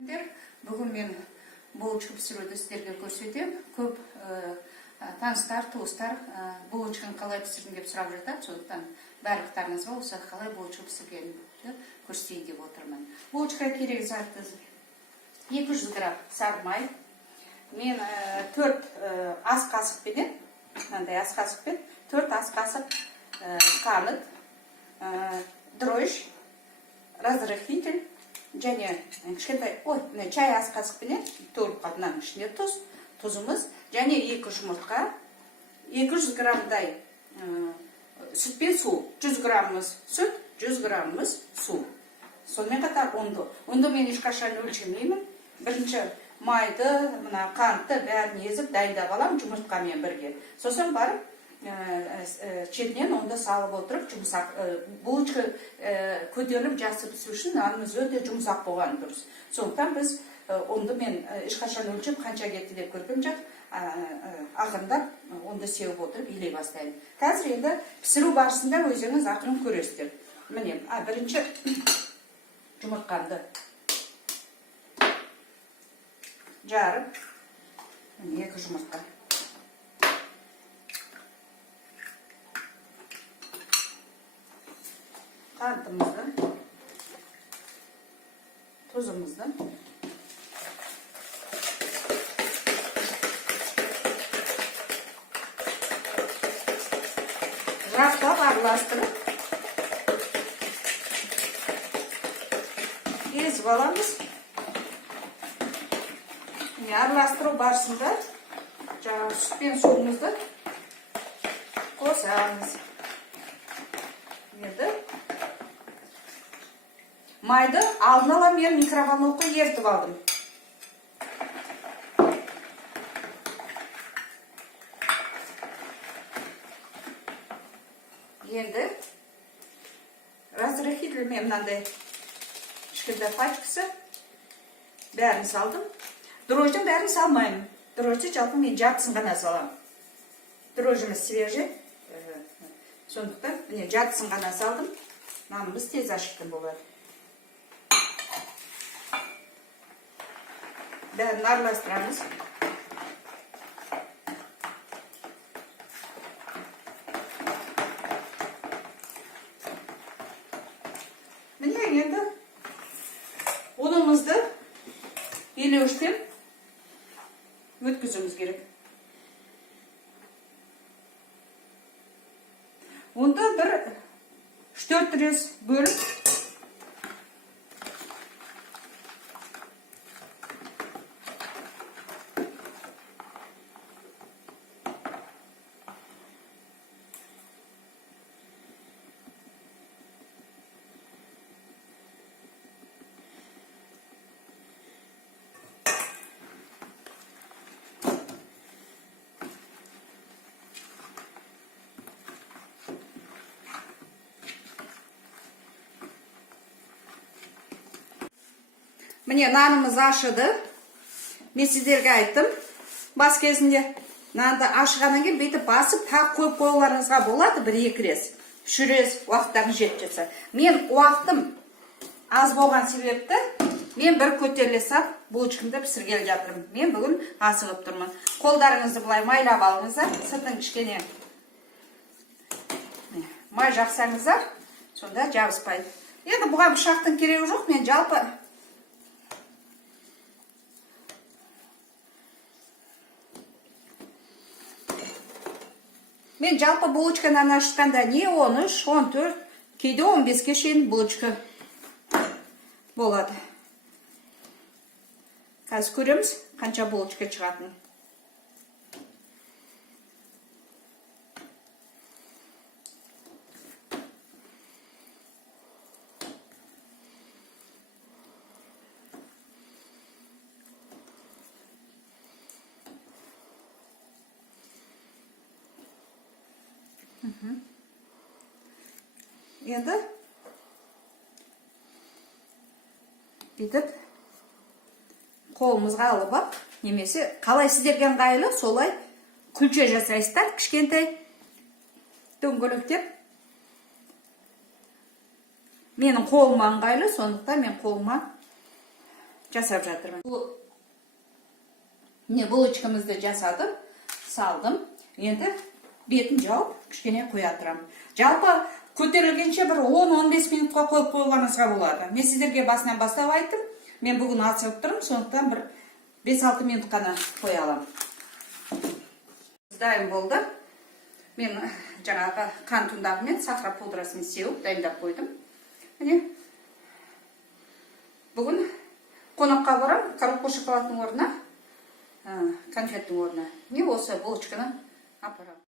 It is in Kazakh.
Бүгін мен булочка пісіруді сіздерге көрсетемін. Көп таныстар, туыстар булочканы қалай пісірдім деп сұрап жатады. Сондықтан барлықтарыңызға осы қалай булочка пісіргенімді көрсетейін деп отырмын. Булочкаға керек заты 200 грамм сары май. Мен 4 ас қасықпенен, мынандай ас қасықпен 4 ас қасық қант, дрожь, разрыхлитель және кішкентай, чай ас қасықпенен толып қатынан ішіне тұзымыз және 2 жұмыртқа, 200 граммдай сүт пен су, 100 граммымыз сүт, 100 граммымыз су. Сонымен қатар ұнды. Ұнды мен ешқашан өлшемеймін. Бірінші майды, мына қантты бәрін езіп дайындап аламын жұмыртқамен бірге. Сосын барып шетінен онда салып отырып жұмсақ булочка көтеріліп жақсы пісу үшін нанымыз өте жұмсақ болған дұрыс. Сондықтан біз онды мен ешқашан өлшеп қанша кетті деп көрген жоқ, ақырындап онды сеуіп отырып илей бастаймын. Қазір енді пісіру барысында өзіңіз ақырын көресіздер. Міне, бірінші жұмыртқамды жарып, 2 жұмыртқа. Қантымызды, тұзымызды, жақтап араластырып, езіп аламыз. Араластыру барысында сүт пен суымызды қосамыз. Енді майды алдын ала мен микроволновка ертіп алдым. Енді разрыхлитель мен мынандай кішкентай пачкасы бәрін салдым. Дрожждің бәрін салмаймын. Дрожжды жалпы мен жартысын ғана саламын. Дрожжымыз свежий. Сондықтан міне жартысын ғана салдым. Нанымыз тез ашықтым болады. Бәрін араластырамыз. Міне енді ұнымызды илеуіштен өткізуіміз керек. Онда бір 3-4 рет бөліп міне нанымыз ашыды. Мен сіздерге айттым. Бас кезінде нанды ашығаннан кейін бүйтіп басып тақ қойып қоюларыңызға болады 1-2 рет. 3 рет уақыттарыңыз жетіп жатса. Мен уақытым аз болған себепті мен бір көтеріле сап булочкамды пісіргелі жатырмын. Мен бүгін асығып тұрмын. Қолдарыңызды былай майлап алыңыздар. Сыртын кішкене май жақсаңыздар, сонда жабыспайды. Енді бұған пышақтың керегі жоқ. Мен жалпы булочканы ашқанда не 13, 14, кейде 15-ке шейін булочка болады. Қазір көреміз, қанша булочка шығатынын. Енді бүйтіп қолымызға алып ап, немесе қалай сіздерге ыңғайлы солай күлше жасайсыздар, кішкентай дөңгелектеп. Менің қолыма ыңғайлы, сондықтан мен қолыма жасап жатырмын. Міне булочкамызды жасадым, салдым. Енді бетін жауып, кішкене қоя тұрамын. Жалпы көтерілгенше бір 10-15 минутқа қойып қойғаныңызға болады. Мен сіздерге басынан бастап айттым. Мен бүгін асығып тұрмын, сондықтан бір 5-6 минут қана қоя аламын. Дайын болды. Мен жаңағы қант ұндағы мен сахар пудрасын сеуіп дайындап қойдым. Міне бүгін қонаққа барам, коробка шоколадтың орнына, конфеттің орнына. Не осы булочканы апарам.